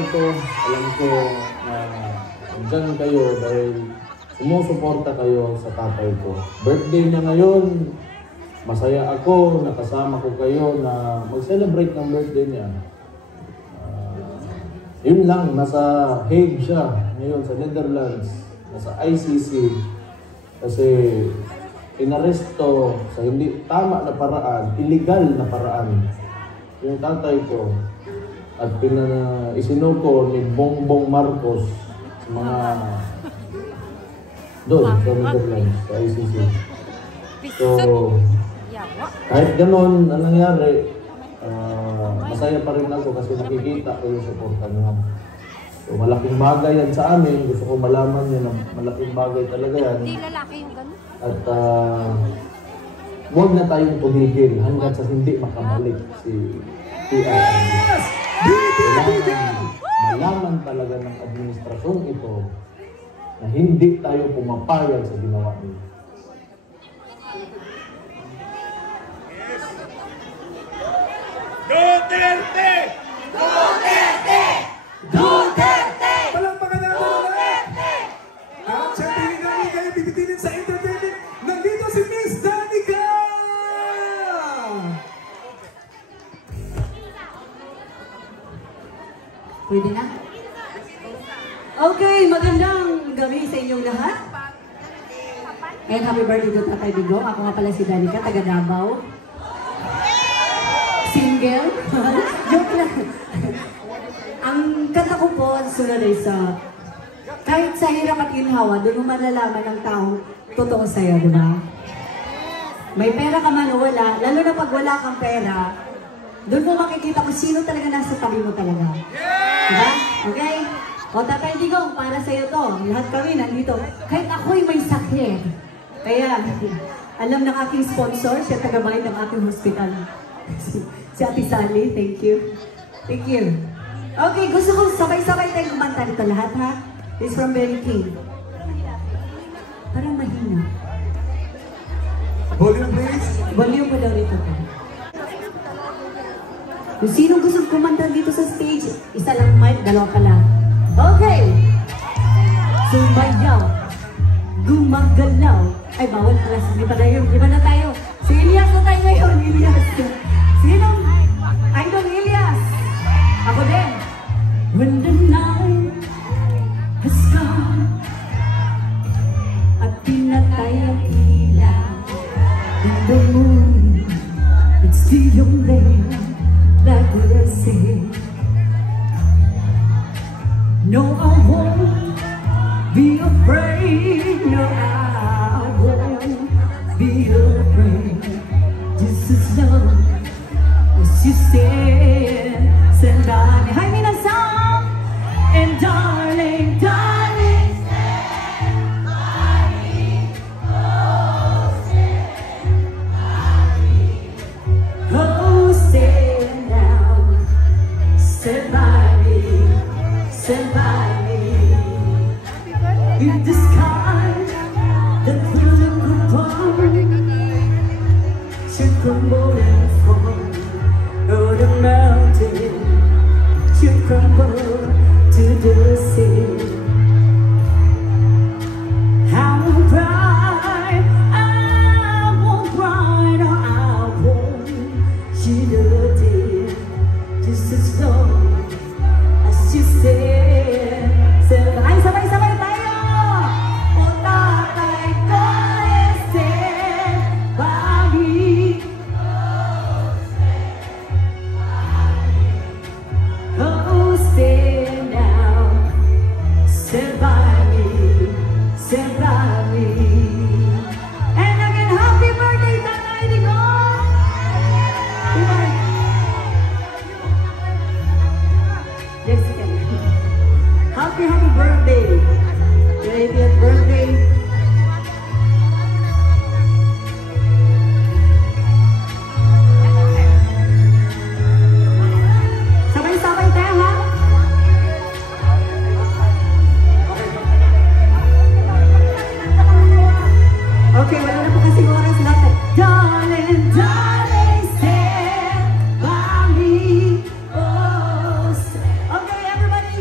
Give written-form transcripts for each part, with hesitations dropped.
ito, alam ko na andyan kayo dahil sumusuporta kayo sa tatay ko. Birthday niya ngayon, masaya ako, nakasama ko kayo na mag-celebrate ng birthday niya. Yun lang, nasa Hague siya ngayon sa Netherlands, nasa ICC. Kasi inaresto sa hindi tama na paraan, illegal na paraan, yung tatay ko. At isinuko ni Bongbong Marcos sa mga doon sa Netherlands, sa ICC. So, kahit ganon ang nangyari, masaya pa rin ako kasi nakikita ko yung suporta niyo. So, malaking bagay yan sa amin. Gusto ko malaman niyo na malaking bagay talaga yan. Hindi lalaki yung gano'n. At huwag na tayong tumigil hanggat sa hindi makabalik si PRRD. Kailangan malaman talaga ng administrasyon ito na hindi tayo pumapayag sa ginawa niyo. Duterte! Duterte! Duterte! Palakpakan natin Duterte! At syempre hindi namin kayo pipitinin sa entertainment. Nandito si Miss Danica! Pwede na? Okay, magandang gabi sa inyong lahat. And happy birthday to Tatay Digong. Ako nga pala si Danica, taga Davao. Single? Joke lang. Ang kanta ko po, sunod ay sa kahit sa hirap at ginhawa, doon mo malalaman ng taong totoo sa'yo, di ba? May pera ka man o wala, lalo na pag wala kang pera, doon mo makikita kung sino talaga nasa tabi mo talaga. Diba? Okay? O Tatay Digong, para sa'yo to. Lahat kami nandito. Kahit ako'y may sakit. Kaya, alam ng aking sponsor, siya tagabayad ng aking hospital. Si Ate Sally, thank you. Thank you. Okay, gusto ko sabay-sabay tayong kumanta dito lahat, ha? It's from Berry King. Parang mahina. Volume please. Volume mo daw rito. Kung sinong gusto kumanta dito sa stage, isa lang mic, dalawa pa lang. Okay! Sumayaw, gumagalaw. Ay, bawal pala. Iba na tayo. Si Elias na tayo ngayon, Elias. Sinong? Idol Elias. Ako din. When the night has come at pinatay ang ilaw, and the moon, it's the only that will sing. No, I won't be afraid. No, I won't be afraid. This is love. You stand by me. Hi, minasan! And darling, darling, stand by me. Oh, stand by me. Oh, stand down. Stand by me. Stand by me. In the sky that will look upon should crumble and fall. Oh, the mountain should crumble to the sea. I won't cry, I won't cry, no, I won't shed a tear. Just as long as you stand. Ay, sabay-sabay tayo! O tatay ko, stand by me. Oh, stand now, stand by me, stand by me. And again, happy birthday, Tatay Digong! Jessica. Happy birthday! Your 80th birthday. Sabay-sabay tayo, ha? Okay, wala na po kasing oras lahat. Darling, darling, stand by me. Oh, okay, everybody.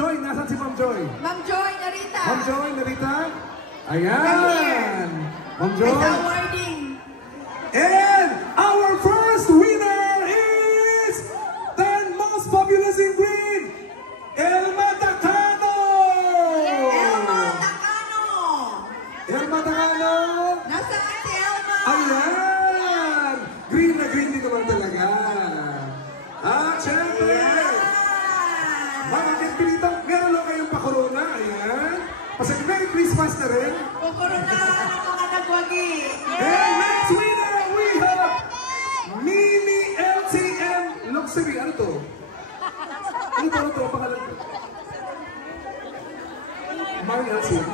Joy, nasan si Ma'am Joy? Ma'am Joy, narita. Ma'am Joy, narita? Ayan! Ma'am Joy. It's awarding. And our first winner is 10 most fabulous in green, Elma Tacano! Elma Tacano. Elma Tacano! Nasaan si Elma? Ayan! Green na green din naman talaga. At syempre, mga pinito, meron lang kayong pa-corona. Ayan. Pasag Merry Christmas na rin. Kukurunahan ang mga nagwagi. And next winner, we have Mini LCM Luxury. Ano to? Ano to? Pangalan ko. Mine LCM.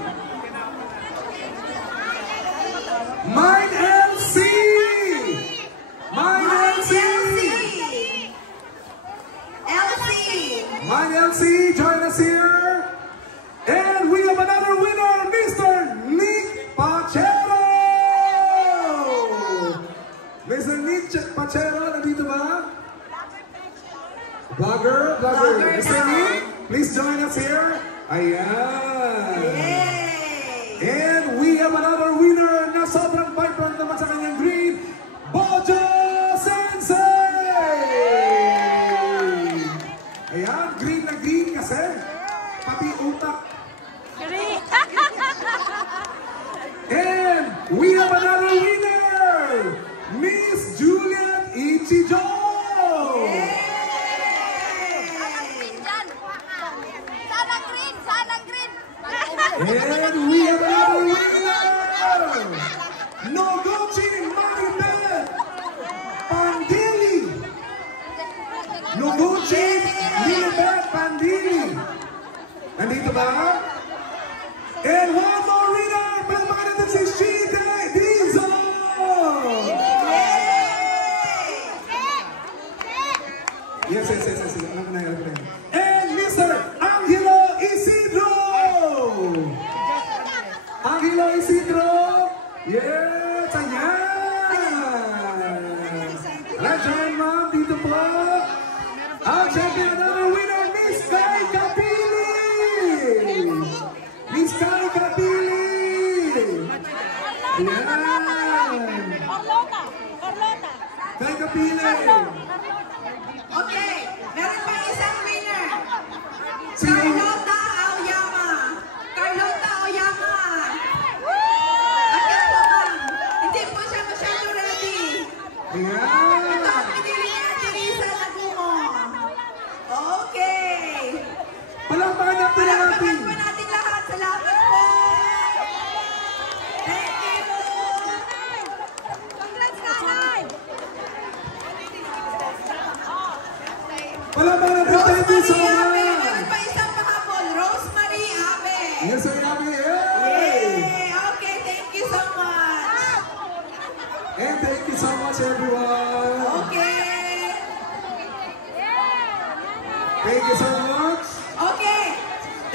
Mine LC! Mine LC! Mine LC, join us here. And we have another winner, Mr. Nick Pachero! Mr. Nick Pachero, nandito ba? Vlogger. Mr. Nick, please join us here. Ayan. And we have another winner na sobrang vibrant naman sa kanyang green, Bojo Sensei! Ayan, green na green kasi. Pati utak. And we have another winner, Miss Juliet Ichijo! And we have another winner, Noguchi Maribel Pandili! Noguchi Maribel Pandili! Nandito ba? And one more winner! Palamakan natin si Shide Dizon! Yes. Alam ko na. And Mr. Angelo Isidro! Angelo Isidro! Yes! Ayan! Rajan, ma'am, dito po! At syempre, another winner, Miss Kai Kapili! Miss Kai Kapili! Ayan! Carlota! Kai Kapili! Okay, meron pa isang winner. Sino? Carlota Aoyama. Agad po, ma'am. Hindi po siya masyado ready. Ayan! Ito ang pinili niya, Teresa Nagumo. Okay. Palakpakan natin Palakpakan natin! po natin lahat. Salamat po. Thank you. Congrats, Nanay. Palakpakan natin! Thank you so Rosemary Abe. much! Meron pa isang pahabol. Rosemary Abe. Yes, sir, Abby! Yay! Okay, thank you so much. And thank you so much, everyone! Okay. Thank you so much! Okay.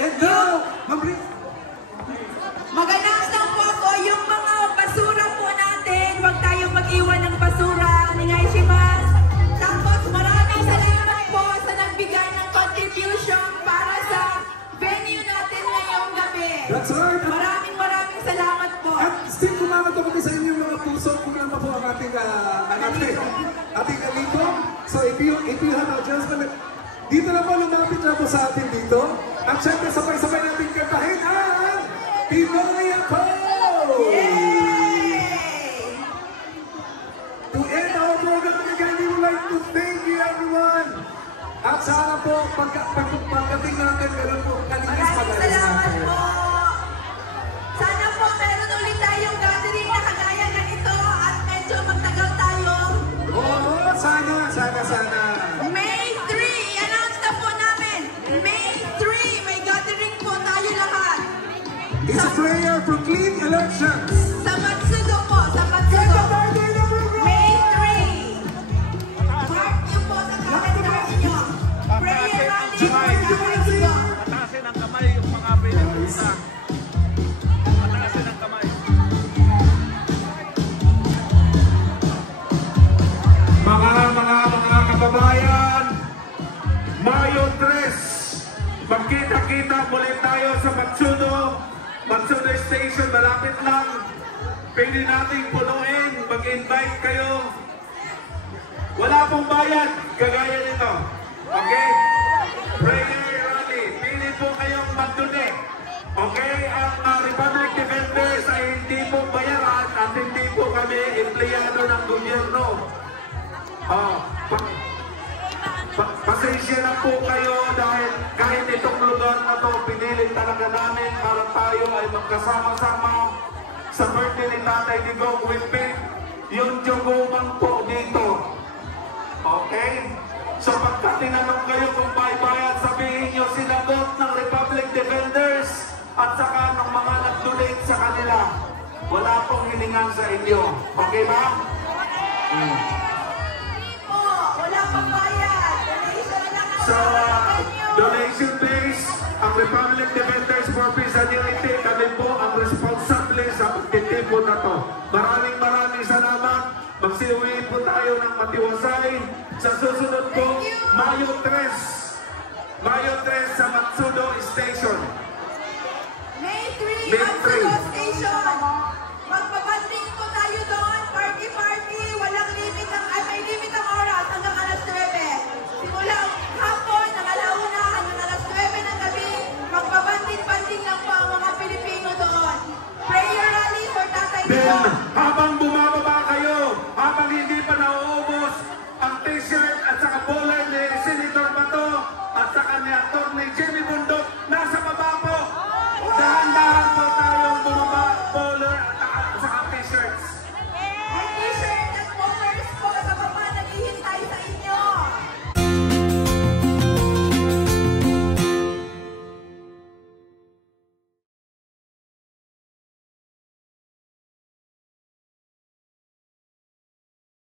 And now, mabri... Mag-announce lang po ako yung mga basura po natin. Huwag tayong mag-iwan ng basura. Ninaishimas. Tapos maraming salamat po sa nagbigay ng contribution para sa venue natin ngayong gabi. That's right! Maraming salamat po. At still kumakato kami sa inyo mga puso kung ano po ang ating kalito. So if you have adjustment, dito na po lumapit na po sa atin dito. At syempre sabay-sabay natin kantahin ang Pinoy Ako! Yay! To end our program again, we would like to thank you everyone. At sana po pagdating natin meron po kalinis Maraming pag-alis salamat natin. po. Sana po meron ulit tayong gathering na kagaya ng ito at medyo magtagal tayo. Oo, sana. May 3, i-announce na po namin. May 3, may gathering po tayo lahat. It's a prayer for clean elections. Sa Matsudo po, sa Matsudo. May 3. Mark niyo po sa calendar niyo. Prayer rally po sa Matsudo. Pataasin ang kamay yung mga pinagpunta. Pataasin ang kamay. Mga kababayan, Mayo 3, magkita Magkita-kita muli tayo sa Matsudo Station, malapit lang. Pwede nating punuin, mag-invite kayo. Wala pong bayad, kagaya nito. Okay? Prayer rally, pili po kayong mag-donate. Okay? Ang Republic Defenders ay hindi po bayaran at hindi po kami empleyado ng gobyerno. Pasensya na po kayo dahil kahit itong lugar na to pinili talaga namin para tayo ay magkasama-sama sa birthday ni Tatay Digong with faith, yung tiyugumang po dito. Okay? So pagka tinanong kayo kung bayad, sabihin nyo sinagot ng Republic Defenders at saka ng mga nag-donate sa kanila. Wala pong hiningan sa inyo. Okay ba? Wala pang bayad. Donation lang ang Sa donation base, ang Republic Defenders for Peace and Unity, kami po ang responsable sa pagtitipon na to. Maraming salamat. Magsiuwi po tayo ng matiwasay. Sa susunod po, Mayo 3 sa Matsudo Station. May 3 Matsudo Station. Magpapanding po tayo doon. Party. Walang limit may limit ang oras hanggang alas 9. Simulang hapon ng alauna hanggang alas 9 ng gabi. Magpapanding lang po ang mga Pilipino doon. Prayer rally for Tatay Then, Digong. habang bumababa kayo, habang hindi pa nauubos ang t-shirt at saka bowler ni Senator Bato at saka ni Atty. Jimmy Bonilla,